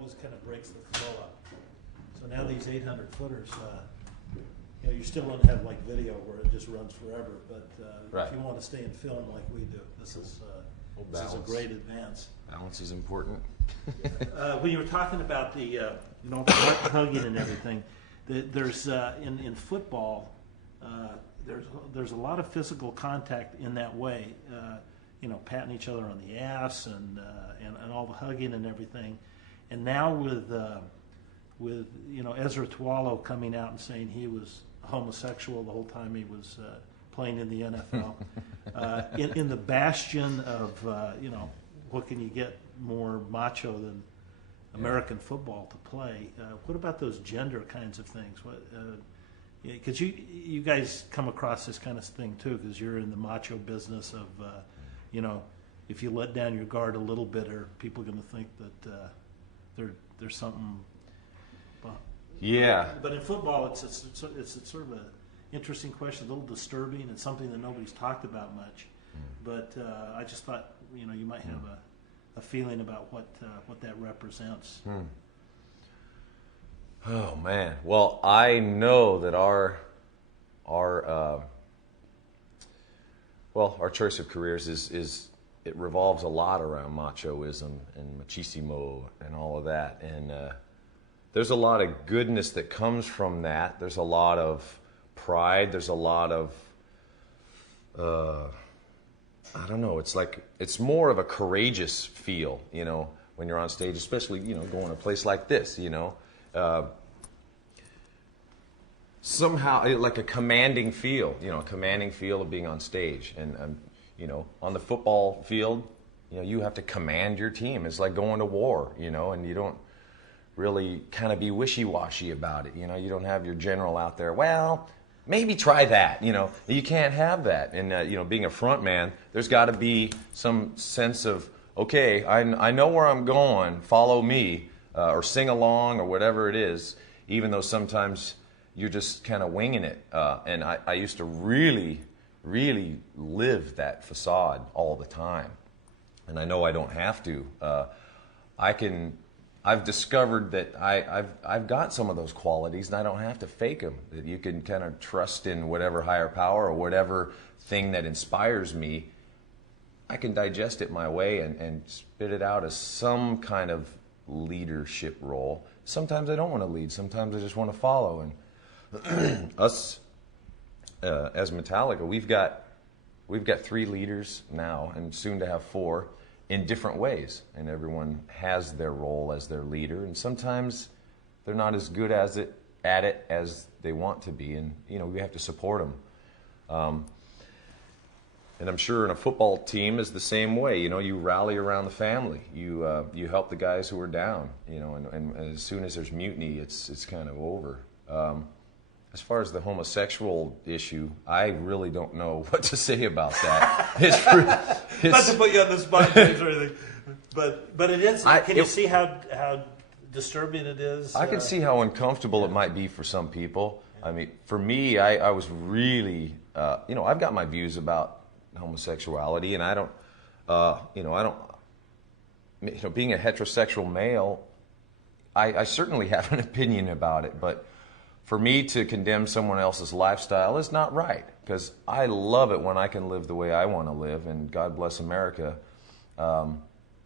always kind of breaks the flow up. So now these 800-footers, you still don't have like video where it just runs forever, but Right. if you want to stay in film like we do, this is a great advance. Balance is important. When you were talking about the hugging and everything, there's in football, there's a lot of physical contact in that way. Patting each other on the ass and all the hugging and everything. And now with Ezra Tualo coming out and saying he was homosexual the whole time he was playing in the NFL, in the bastion of what can you get more macho than American football to play? What about those gender kinds of things? Because you guys come across this kind of thing too, because you're in the macho business of if you let down your guard a little bit, are people going to think that there's something? Yeah. But in football, it's sort of an interesting question, a little disturbing, and something that nobody's talked about much. But I just thought you might have a feeling about what that represents. Oh man. Well, I know that our choice of careers is it revolves a lot around machoism and machismo and all of that, and there's a lot of goodness that comes from that. There's a lot of pride. There's a lot of I don't know. It's more of a courageous feel, when you're on stage, especially going to a place like this, somehow like a commanding feel, a commanding feel of being on stage, and on the football field, you have to command your team. It's like going to war, and you don't really kind of be wishy-washy about it. You don't have your general out there, well, maybe try that. You can't have that. And being a front man, there's got to be some sense of, okay, I know where I'm going, follow me, or sing along, or whatever it is, even though sometimes you're just kind of winging it. And I used to really, really live that facade all the time. And I know I don't have to. I've discovered that I've got some of those qualities, and I don't have to fake them. That you can kind of trust in whatever higher power or whatever thing that inspires me. I can digest it my way and spit it out as some kind of leadership role. Sometimes I don't want to lead. Sometimes I just want to follow. And us as Metallica, we've got 3 leaders now, and soon to have 4. In different ways, and everyone has their role as their leader, and sometimes they're not as good at it as they want to be, and we have to support them. And I'm sure in a football team is the same way. You rally around the family. You help the guys who are down. And as soon as there's mutiny, it's kind of over. As far as the homosexual issue, I really don't know what to say about that. Not to put you on the spot, James, or anything, but it is. Can you see how disturbing it is? I can see how uncomfortable it might be for some people. I mean, for me, I was really, I've got my views about homosexuality, and I don't, being a heterosexual male, I certainly have an opinion about it, but for me to condemn someone else's lifestyle is not right, because I love it when I can live the way I want to live, and God bless America. But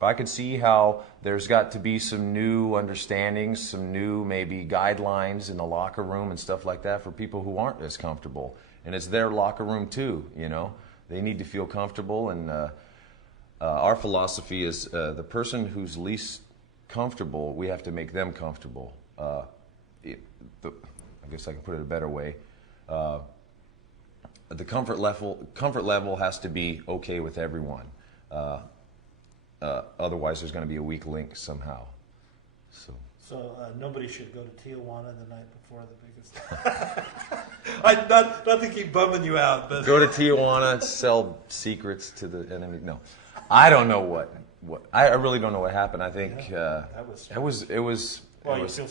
I could see how there's got to be some new understandings, some new maybe guidelines in the locker room and stuff like that for people who aren't as comfortable. And it's their locker room too, They need to feel comfortable, and our philosophy is the person who's least comfortable, we have to make them comfortable. I guess I can put it a better way. The comfort level has to be okay with everyone. Otherwise, there's going to be a weak link somehow. So nobody should go to Tijuana the night before the biggest. Not to keep bumming you out, but go to Tijuana, sell secrets to the enemy. No, I don't know what. I really don't know what happened. I think it was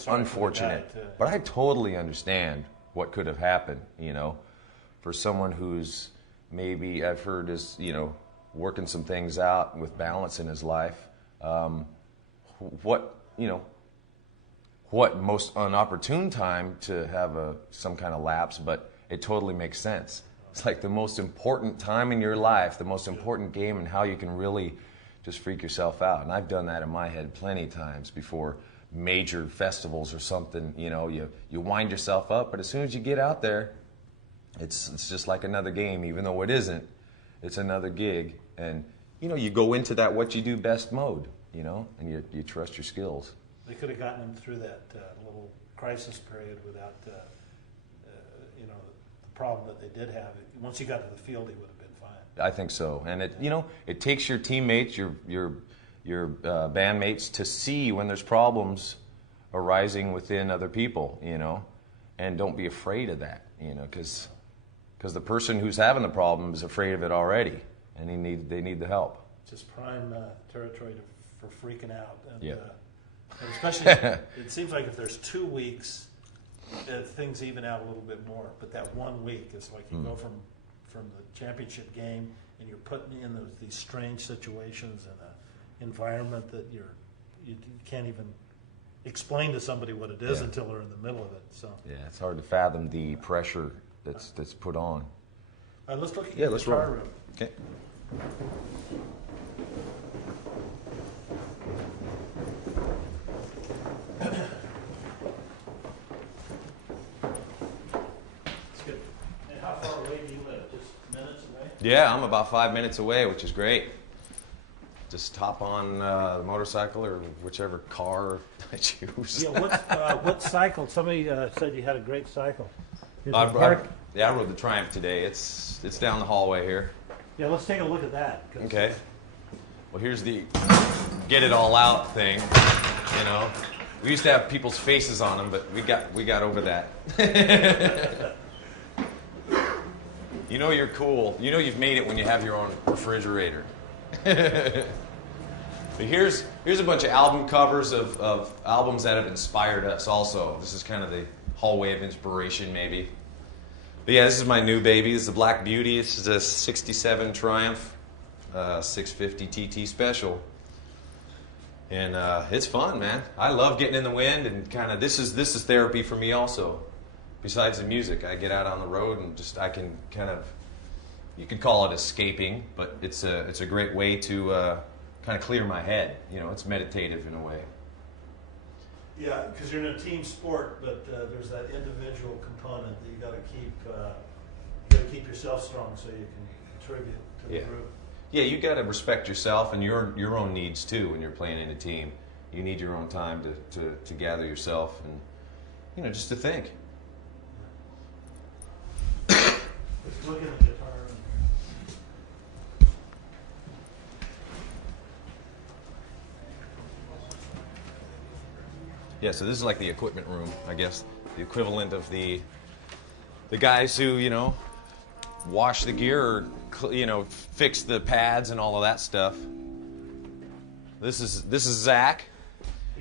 unfortunate, but I totally understand what could have happened, for someone who's maybe, I've heard, is, working some things out with balance in his life. most inopportune time to have some kind of lapse, but it totally makes sense. It's like the most important time in your life, the most important game, and how you can really just freak yourself out. And I've done that in my head plenty of times before major festivals or something. You know, you wind yourself up, but as soon as you get out there, it's just like another game, even though it isn't. It's another gig, and you know, you go into that what you do best mode, you know, and you trust your skills. They could have gotten him through that little crisis period without, you know, the problem that they did have. Once he got to the field, he would have been fine. I think so, and it takes your teammates, your bandmates, to see when there's problems arising within other people, you know, and don't be afraid of that, you know, because the person who's having the problem is afraid of it already, and they need the help. Just prime territory for freaking out. And, yeah. And especially, it seems like if there's 2 weeks, things even out a little bit more. But that 1 week is like you go from the championship game, and you're put in these strange situations and an environment that you can't even explain to somebody what it is until they're in the middle of it. So yeah, it's hard to fathom the pressure that's put on. All right, let's look at the guitar roll. room. Okay. How far away do you live? Just minutes away? Yeah, I'm about 5 minutes away, which is great. Just hop on the motorcycle or whichever car I choose. Yeah, what cycle? Somebody said you had a great cycle. I rode the Triumph today. It's down the hallway here. Yeah, let's take a look at that. Okay. Well, here's the get it all out thing. You know, we used to have people's faces on them, but we got over that. You know you're cool. You know you've made it when you have your own refrigerator. But here's a bunch of album covers of albums that have inspired us also. This is kind of the hallway of inspiration, maybe. But yeah, this is my new baby. This is the Black Beauty. This is a 67 Triumph 650 TT Special. And it's fun, man. I love getting in the wind, and kind of this is therapy for me also. Besides the music, I get out on the road and just I can kind of, you could call it escaping, but it's a great way to kind of clear my head. You know, it's meditative in a way. Yeah, because you're in a team sport, but there's that individual component that you got to keep yourself strong so you can contribute to the group. Yeah, you got to respect yourself and your own needs too when you're playing in a team. You need your own time to gather yourself and, you know, just to think. Let's look at the guitar. Yeah, so this is like the equipment room, I guess, the equivalent of the guys who, you know, wash the gear or, you know, fix the pads and all of that stuff. This is Zach.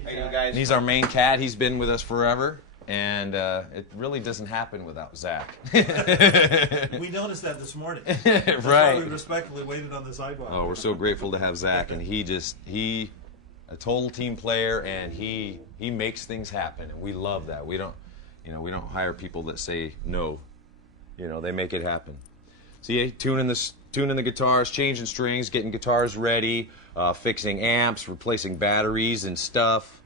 How you doing, guys? And he's our main cat. He's been with us forever, and it really doesn't happen without Zach. We noticed that this morning. That's why we respectfully waited on the sidewalk. Oh, we're so grateful to have Zach, and he a total team player, and he makes things happen, and we love that. We don't hire people that say no. You know, they make it happen. So yeah, tuning the guitars, changing strings, getting guitars ready, fixing amps, replacing batteries and stuff.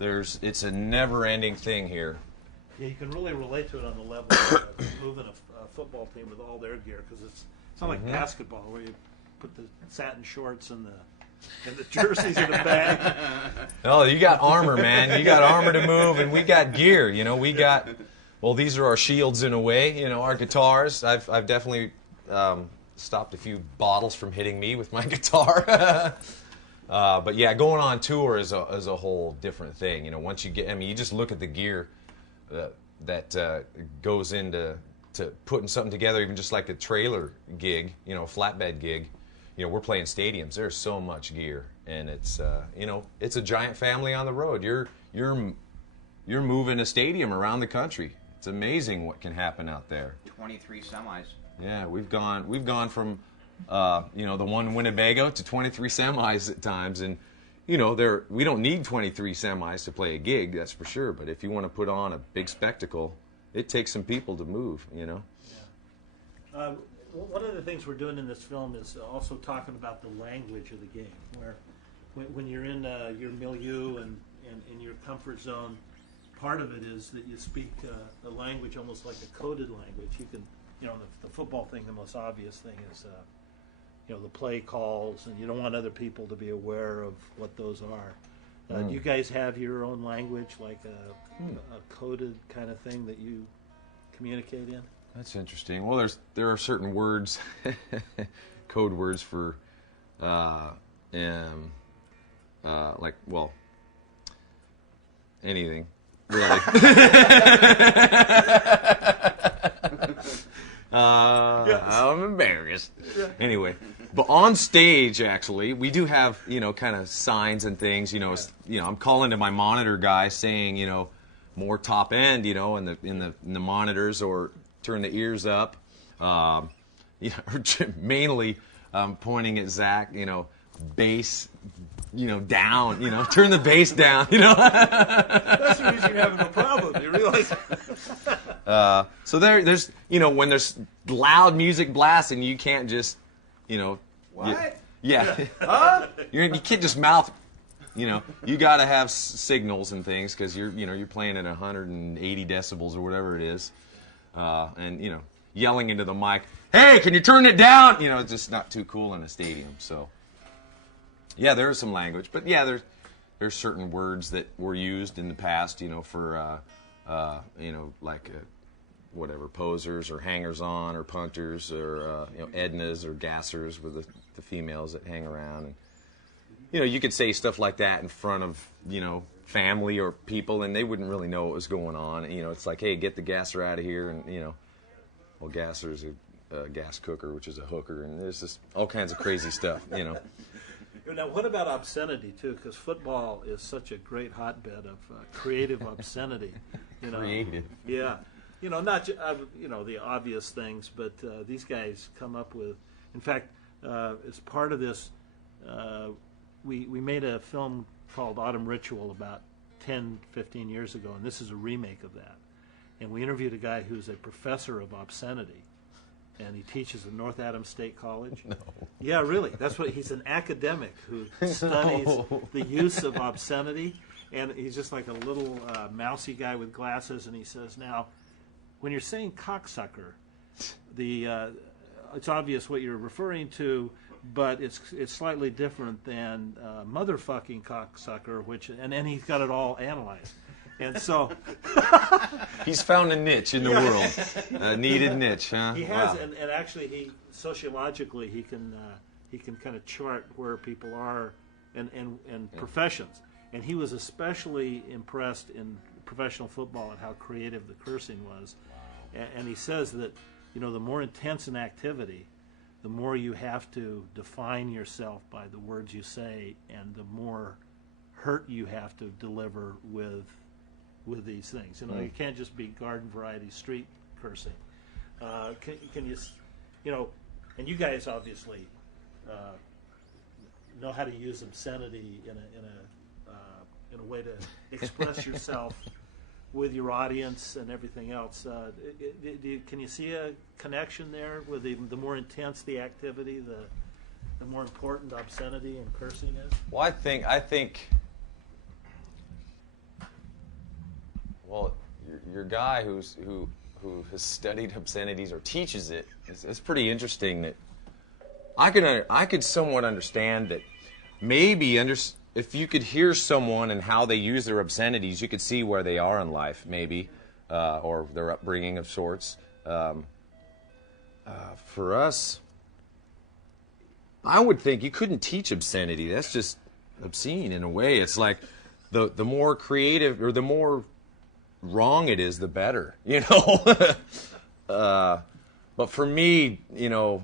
It's a never-ending thing here. Yeah, you can really relate to it on the level of moving a football team with all their gear, because it's not like basketball where you put the satin shorts and the jerseys in a bag. No, you got armor, man. You got armor to move, and we got gear. You know, these are our shields in a way. You know, our guitars. I've definitely stopped a few bottles from hitting me with my guitar. But yeah, going on tour is a whole different thing. You know, once you just look at the gear that goes into putting something together, even just like a trailer gig, you know, a flatbed gig. You know, we're playing stadiums. There's so much gear, and it's you know, it's a giant family on the road. You're moving a stadium around the country. It's amazing what can happen out there. 23 semis. Yeah, we've gone from you know, the one Winnebago to 23 semis at times, and you know, we don't need 23 semis to play a gig, that's for sure. But if you want to put on a big spectacle, it takes some people to move, you know. One of the things we're doing in this film is also talking about the language of the game, where when you're in your milieu and in your comfort zone, part of it is that you speak a language almost like a coded language. You can, you know, the football thing, the most obvious thing is, you know, the play calls, and you don't want other people to be aware of what those are. Do you guys have your own language, like a coded kind of thing that you communicate in? That's interesting. Well, there are certain words, code words for, like, well, anything, really. I'm embarrassed. Yeah. Anyway, but on stage, actually, we do have, you know, kind of signs and things. You know, you know, I'm calling to my monitor guy saying, you know, more top end, you know, in the monitors, or turn the ears up. You know, mainly pointing at Zach, you know, bass, you know, down, you know, turn the bass down, you know. That's the reason you're having a problem, you realize? So there's, you know, when there's loud music blasting, you can't just, you know. What? Yeah. Huh? You can't just mouth, you know. You got to have signals and things, because you're playing at 180 decibels or whatever it is. And, you know, yelling into the mic, hey, can you turn it down? You know, it's just not too cool in a stadium. So, yeah, there is some language. But, yeah, there's certain words that were used in the past, you know, for, you know, like whatever, posers or hangers-on or punters or, you know, Ednas or gassers with the females that hang around. And, you know, you could say stuff like that in front of, you know, family or people, and they wouldn't really know what was going on. You know, it's like, hey, get the gasser out of here, and, you know, well, gasser's a gas cooker, which is a hooker, and there's just all kinds of crazy stuff, you know. Now, what about obscenity, too? Because football is such a great hotbed of creative obscenity. You know? Creative. Yeah. You know, not you know, the obvious things, but these guys come up with, in fact, as part of this, we made a film called Autumn Ritual about 10, 15 years ago, and this is a remake of that. And we interviewed a guy who's a professor of obscenity, and he teaches at North Adams State College. No. Yeah, really. That's what he's an academic who studies the use of obscenity, and he's just like a little mousy guy with glasses. And he says, now, when you're saying cocksucker, it's obvious what you're referring to, but it's slightly different than motherfucking cocksucker, and then he's got it all analyzed. And so he's found a niche in the world, a needed niche, huh? He has, and actually, sociologically he can kind of chart where people are and professions. And he was especially impressed in professional football at how creative the cursing was. And he says that, you know, the more intense an activity, the more you have to define yourself by the words you say, and the more hurt you have to deliver with these things. You know, you can't just be garden variety street cursing. Can you, you know, and you guys obviously know how to use obscenity in a way to express yourself with your audience and everything else. Can you see a connection there with the more intense the activity, the more important obscenity and cursing is? Well, I think. Well, your guy who has studied obscenities or teaches it is pretty interesting. That I could somewhat understand that. Maybe if you could hear someone and how they use their obscenities, you could see where they are in life, maybe, or their upbringing of sorts. For us, I would think you couldn't teach obscenity. That's just obscene in a way. It's like the more creative or the more wrong it is, the better, you know. But for me, you know,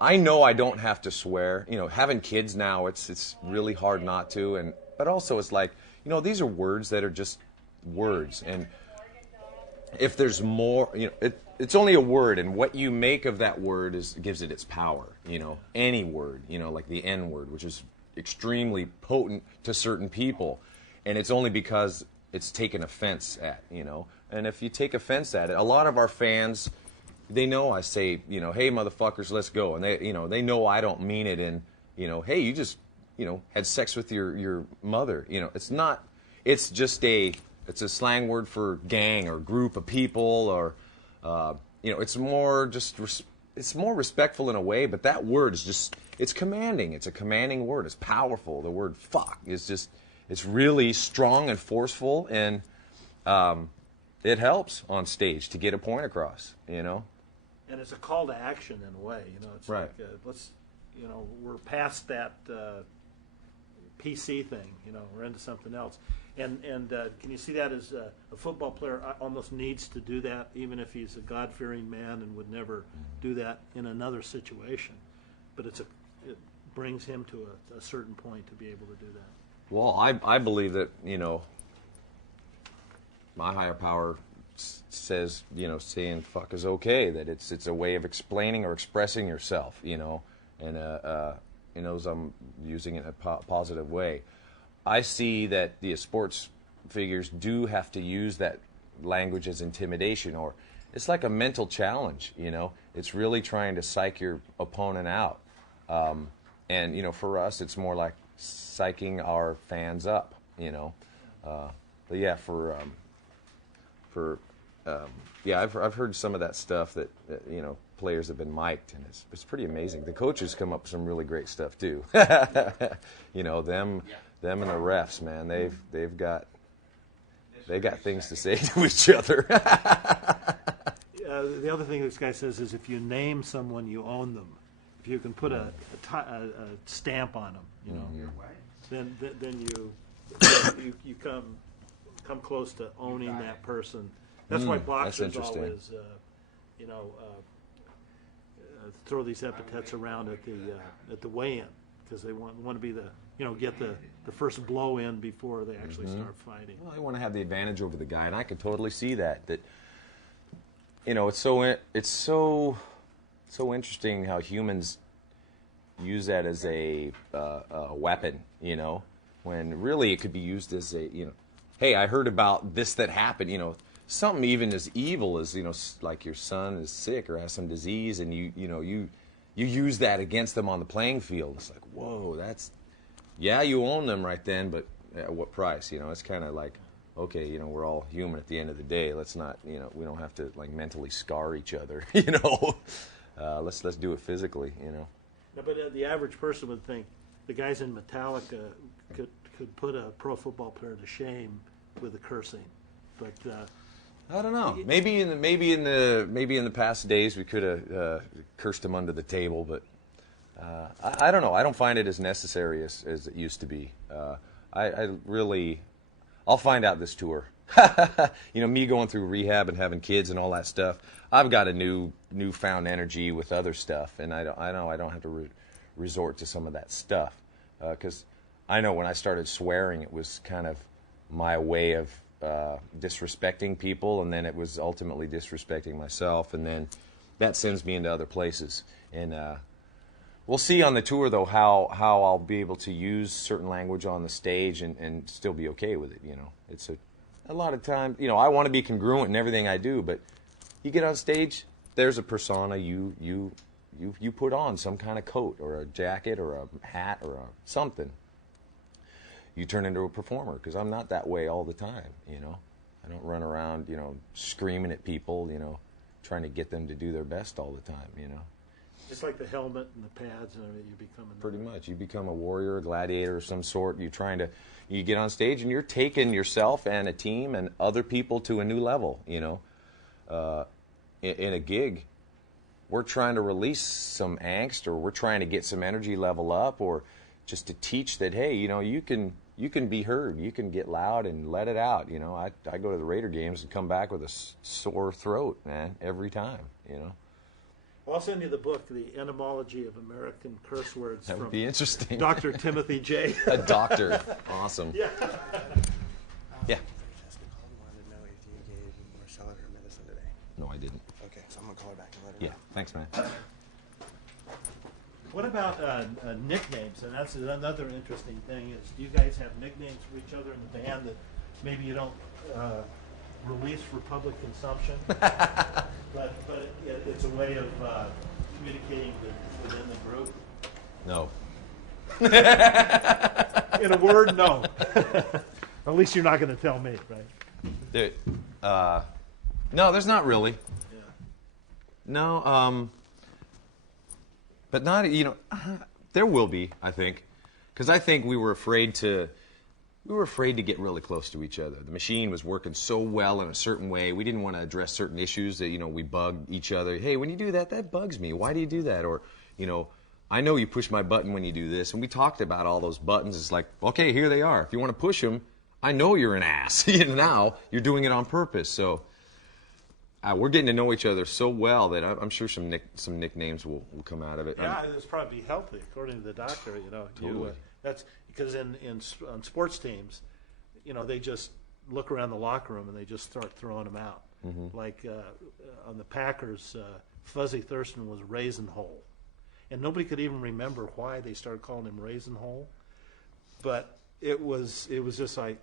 I know I don't have to swear. You know, having kids now, it's really hard not to. But also it's like, you know, these are words that are just words. And if there's more, it's only a word, and what you make of that word gives it its power. Any word, like the N word, which is extremely potent to certain people, and it's only because it's taken offense at. And if you take offense at it, a lot of our fans, they know I say, hey motherfuckers, let's go, and they know I don't mean it in, hey, you just, had sex with your mother. It's not. It's just it's a slang word for gang or group of people, or it's more it's more respectful in a way. But that word is it's commanding. It's a commanding word. It's powerful. The word fuck is it's really strong and forceful, and it helps on stage to get a point across. And it's a call to action in a way. It's right. like let's, we're past that PC thing. We're into something else. And can you see that as a football player almost needs to do that, even if he's a God-fearing man and would never do that in another situation? But it brings him to a certain point to be able to do that. Well, I believe that, my higher power says, saying fuck is okay, that it's a way of explaining or expressing yourself, and he knows I'm using it in a positive way. I see that the sports figures do have to use that language as intimidation, or it's like a mental challenge, It's really trying to psych your opponent out. And, for us, it's more like psyching our fans up, But yeah, I've heard some of that stuff that players have been mic'd, and it's pretty amazing. The coaches come up with some really great stuff too. Them and the refs, man, they've got things to say to each other. The other thing this guy says is if you name someone, you own them. If you can put a stamp on them, then you come close to owning that person. That's why boxers always throw these epithets around at the weigh-in, because they want to be get the first blow in before they actually start fighting. Well, they want to have the advantage over the guy, and I can totally see that. It's so interesting how humans use that as a weapon, when really it could be used as hey, I heard about this that happened, something even as evil as, like your son is sick or has some disease, and you use that against them on the playing field. It's like, whoa, you own them right then, but at what price? It's kind of like, okay, we're all human at the end of the day. Let's not, we don't have to like mentally scar each other, let's do it physically, No, but the average person would think the guys in Metallica could put a pro football player to shame with the cursing, but I don't know. Maybe in the past days we could have cursed him under the table, but I don't know. I don't find it as necessary as it used to be. I'll find out this tour. Me going through rehab and having kids and all that stuff. I've got a newfound energy with other stuff, and I know I don't have to resort to some of that stuff, because I know when I started swearing, it was kind of my way of disrespecting people, and then it was ultimately disrespecting myself, and then that sends me into other places. And we'll see on the tour, though, how I'll be able to use certain language on the stage and still be okay with it. It's a lot of times, I want to be congruent in everything I do, but you get on stage, there's a persona you put on, some kind of coat or a jacket or a hat or something. You turn into a performer, because I'm not that way all the time, I don't run around, screaming at people, trying to get them to do their best all the time, Just like the helmet and the pads and everything, you become pretty much. You become a warrior, a gladiator of some sort. You get on stage and you're taking yourself and a team and other people to a new level, In a gig, we're trying to release some angst, or we're trying to get some energy level up, or just to teach that, hey, you can be heard. You can get loud and let it out. I go to the Raider games and come back with a sore throat, man, every time, Well, I'll send you the book, The Etymology of American Curse Words. That would be interesting. Dr. Timothy J. A doctor. Awesome. Yeah. Yeah. Francesca Colton wanted to know if you gave Marcella her No, I didn't. Okay, so I'm gonna call her back and let her Yeah, know. thanks, man. What about nicknames? And that's another interesting thing is, do you guys have nicknames for each other in the band that maybe you don't release for public consumption? but it's a way of communicating within the group? No. In a word, no. At least you're not going to tell me, right? No, there's not really. Yeah. No, but not, there will be, I think. Because I think we were afraid to get really close to each other. The machine was working so well in a certain way. We didn't want to address certain issues that, we bugged each other. Hey, when you do that, that bugs me. Why do you do that? Or, I know you push my button when you do this. And we talked about all those buttons. It's like, okay, here they are. If you want to push them, I know you're an ass. Now you're doing it on purpose. So we're getting to know each other so well that I'm sure some nicknames will come out of it. Yeah, it's probably healthy, according to the doctor. Totally. That's because on sports teams, they just look around the locker room and they just start throwing them out. Mm-hmm. Like on the Packers, Fuzzy Thurston was Raisin Hole, and nobody could even remember why they started calling him Raisin Hole, but it was just like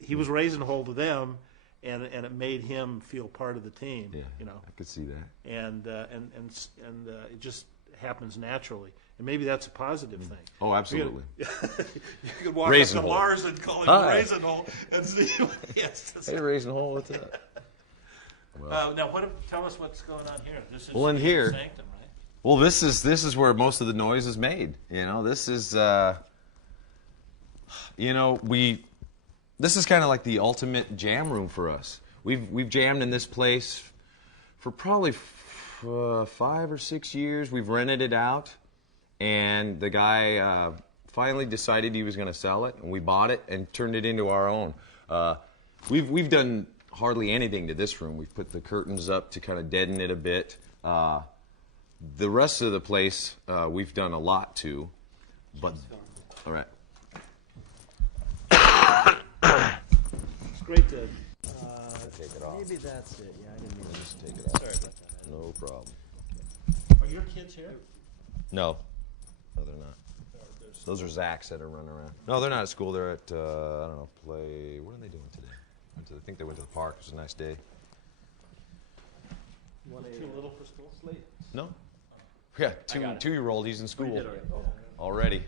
he was Raisin Hole to them. And it made him feel part of the team. Yeah, I could see that. And it just happens naturally, and maybe that's a positive thing. Oh, absolutely. You could walk Raisin up to Hole. Lars and call him Hi. Raisin Hole and see. Yes. Hey, Raisin Hole, what's up? Now, tell us what's going on here. This is Well, in here- Sanctum, right? Well, this is where most of the noise is made. This is this is kind of like the ultimate jam room for us. We've jammed in this place for probably 5 or 6 years. We've rented it out, and the guy finally decided he was going to sell it, and we bought it and turned it into our own. We've done hardly anything to this room. We've put the curtains up to kind of deaden it a bit. The rest of the place we've done a lot to, but all right. It's great to. Take it off. Maybe that's it. Yeah, I didn't mean to Just take it off. Sorry about that. No problem. Are your kids here? No, they're not. Those are Zach's that are running around. No, they're not at school. They're at I don't know, play. What are they doing today? I think they went to the park. It was a nice day. Too little for school? No. Yeah, two-year-old. He's in school did already. already.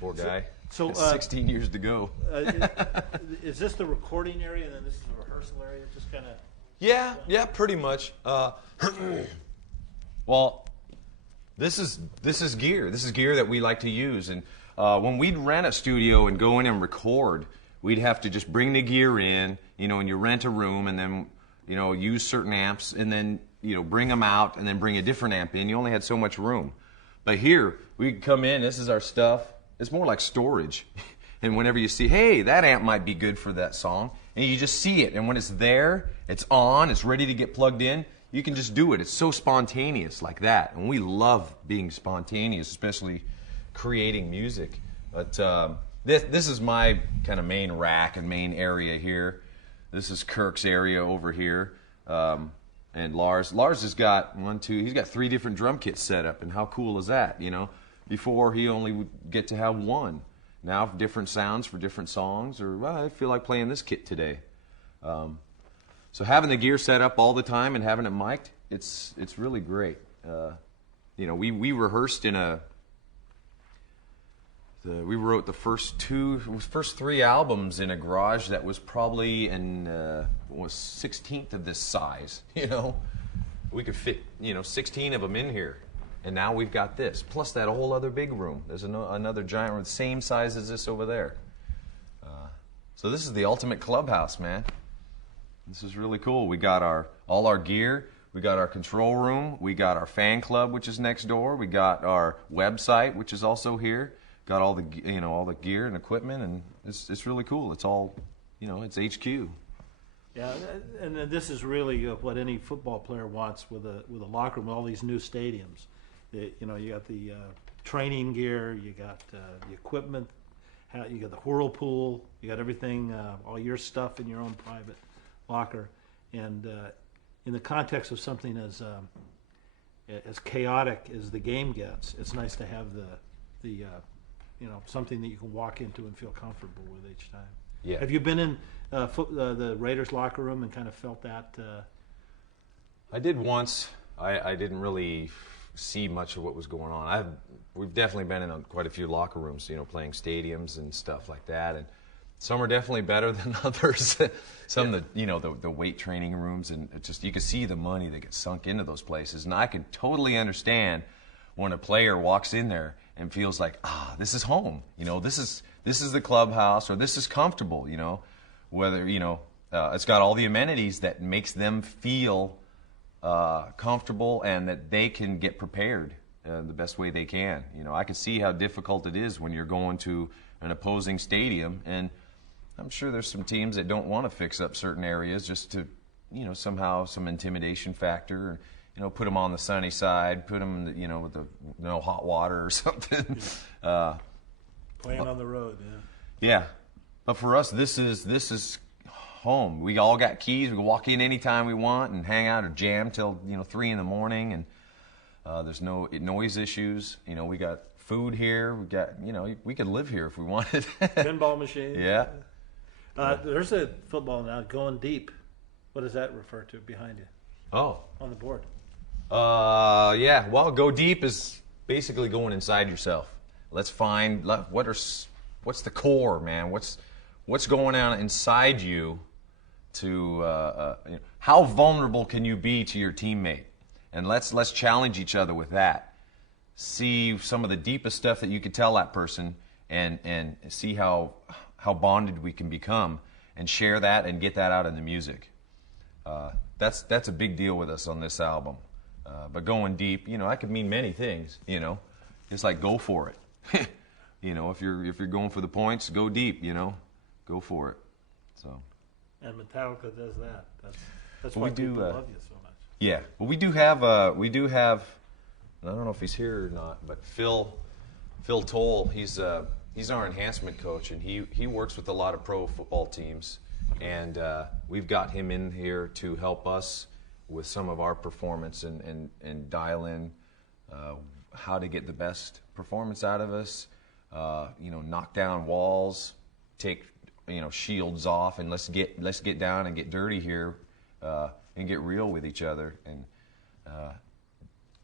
Poor guy. So, 16 years to go. Is this the recording area, and then this is the rehearsal area? Just kind of. Yeah, pretty much. Well, this is gear. This is gear that we like to use, and when we'd rent a studio and go in and record, we'd have to just bring the gear in, and you rent a room, and then use certain amps, and then bring them out, and then bring a different amp in. You only had so much room, but here we could come in. This is our stuff. It's more like storage. And whenever you see, hey, that amp might be good for that song, and you just see it, and when it's there, it's on, it's ready to get plugged in, you can just do it. It's so spontaneous like that. And we love being spontaneous, especially creating music. But this is my kind of main rack and main area here. This is Kirk's area over here. And Lars has got he's got 3 different drum kits set up, and how cool is that, Before he only would get to have one. Now different sounds for different songs, or well, I feel like playing this kit today. So having the gear set up all the time and having it mic'd, it's really great. We rehearsed we wrote the first 3 albums in a garage that was probably was 16th of this size. We could fit 16 of them in here. And now we've got this, plus that whole other big room. There's another giant room, the same size as this over there. So this is the ultimate clubhouse, man. This is really cool. We got all our gear. We got our control room. We got our fan club, which is next door. We got our website, which is also here. Got all the all the gear and equipment, and it's really cool. It's all it's HQ. Yeah, and this is really what any football player wants with a locker room. All these new stadiums. You got the training gear, you got the equipment, you got the whirlpool, you got everything, all your stuff in your own private locker, And in the context of something as chaotic as the game gets, it's nice to have the something that you can walk into and feel comfortable with each time. Yeah. Have you been in the Raiders locker room and kind of felt that? I did once. I didn't really see much of what was going on. We've definitely been in quite a few locker rooms, playing stadiums and stuff like that, and some are definitely better than others. Some of the weight training rooms, and it just you can see the money that gets sunk into those places, and I can totally understand when a player walks in there and feels like, this is home. This is the clubhouse, or this is comfortable. Whether it's got all the amenities that makes them feel comfortable and that they can get prepared the best way they can. I can see how difficult it is when you're going to an opposing stadium, and I'm sure there's some teams that don't want to fix up certain areas just to, somehow some intimidation factor, put them on the sunny side, put them, with no hot water or something. Playing on the road, Yeah, but for us, this is home. We all got keys. We can walk in anytime we want and hang out or jam till 3 in the morning, and there's no noise issues. We got food here. We got we could live here if we wanted. Pinball machine. Yeah. There's a football now, Going Deep. What does that refer to behind you Oh. on the board? Yeah. Well, Go Deep is basically going inside yourself. Let's find what's the core, man. What's going on inside you? To how vulnerable can you be to your teammate? And let's challenge each other with that. See some of the deepest stuff that you could tell that person, and see how bonded we can become, and share that and get that out in the music. That's a big deal with us on this album. But Going Deep, that could mean many things. It's like go for it. If you're going for the points, go deep. Go for it. So. And Metallica does that. That's Well, why we do, people love you so much. Yeah, well, we do have, and I don't know if he's here or not, but Phil Toll, he's our enhancement coach, and he works with a lot of pro football teams, and we've got him in here to help us with some of our performance and dial in how to get the best performance out of us, knock down walls, take shields off, and let's get down and get dirty here, and get real with each other, and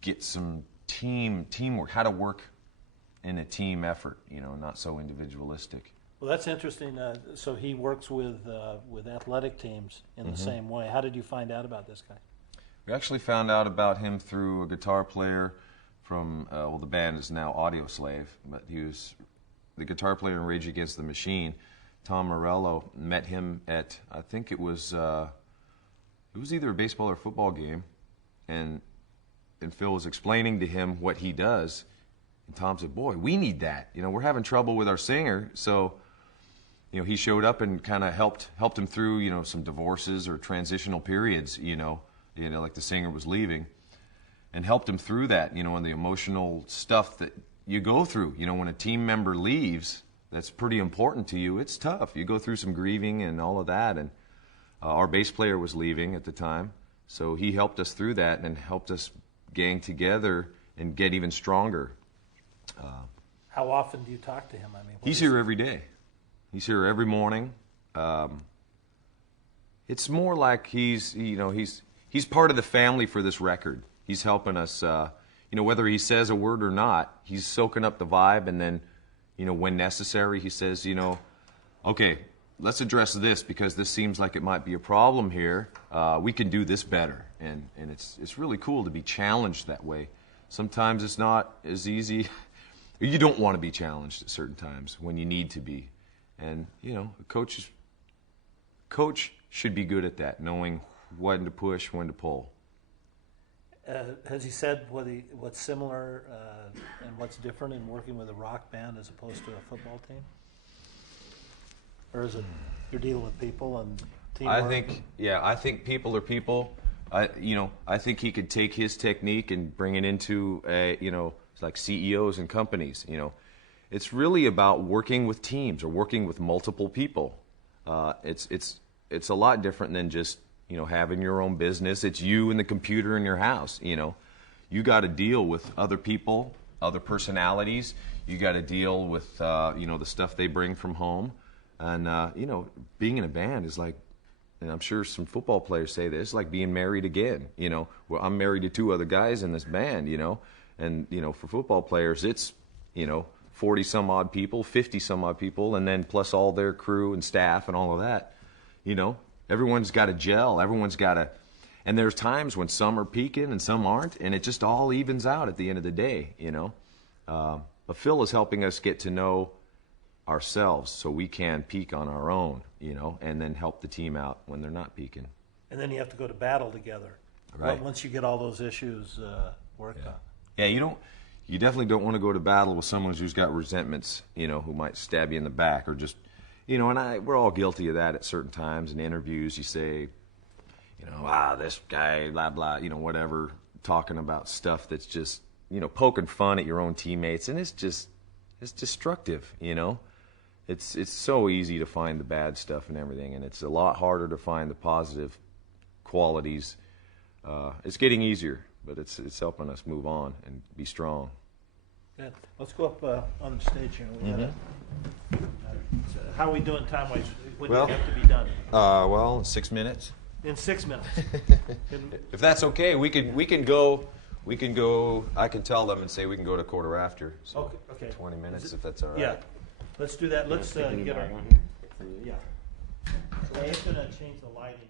get some teamwork, how to work in a team effort, not so individualistic. Well, that's interesting. So he works with athletic teams in the same way. How did you find out about this guy? We actually found out about him through a guitar player from, the band is now Audio Slave, but he was the guitar player in Rage Against the Machine. Tom Morello met him at, I think it was either a baseball or football game, and Phil was explaining to him what he does, and Tom said, "Boy, we need that. We're having trouble with our singer." So, he showed up and kind of helped him through, some divorces or transitional periods, like the singer was leaving, and helped him through that, and the emotional stuff that you go through, when a team member leaves. That's pretty important to you. It's tough. You go through some grieving and all of that, and our bass player was leaving at the time, so he helped us through that and helped us gang together and get even stronger. How often do you talk to him? I mean, he's here every day. He's here every morning. It's more like he's part of the family for this record. He's helping us, whether he says a word or not, he's soaking up the vibe, and then when necessary, he says, okay, let's address this because this seems like it might be a problem here. We can do this better, and it's really cool to be challenged that way. Sometimes it's not as easy. You don't want to be challenged at certain times when you need to be, and a coach should be good at that, knowing when to push, when to pull. Has he said what's similar and what's different in working with a rock band as opposed to a football team? Or is it you're dealing with people and teamwork? I think people are people. I think he could take his technique and bring it into like CEOs and companies. It's really about working with teams or working with multiple people. It's a lot different than just you know, having your own business. It's you and the computer in your house, you know. You got to deal with other people, other personalities. You got to deal with, you know, the stuff they bring from home. And, you know, being in a band is like, and I'm sure some football players say this, like being married again, you know. Well, I'm married to 2 other guys in this band, you know. And, you know, for football players, it's, you know, 40 some odd people, 50 some odd people, and then plus all their crew and staff and all of that. You know, everyone's got to gel. Everyone's got to, and there's times when some are peaking and some aren't, and it just all evens out at the end of the day, you know. But Phil is helping us get to know ourselves so we can peak on our own, you know, and then help the team out when they're not peaking. And then you have to go to battle together. Right. Once you get all those issues worked on. Yeah, you definitely don't want to go to battle with someone who's got resentments, you know, who might stab you in the back or just, you know, and we're all guilty of that at certain times. In interviews, you say, you know, this guy, blah, blah, you know, whatever, talking about stuff that's just, you know, poking fun at your own teammates. And it's destructive, you know. It's so easy to find the bad stuff and everything, and it's a lot harder to find the positive qualities. It's getting easier, but it's helping us move on and be strong. Good. Let's go up on the stage here. We gotta, how are we doing time-wise? When do Well- we have to be done? Well, 6 minutes. In 6 minutes. If that's okay, we can go. I can tell them and say we can go to quarter after. So Okay. 20 minutes, if that's all right. Yeah. Let's do that. Let's get our. Yeah. So I'm just gonna change the lighting.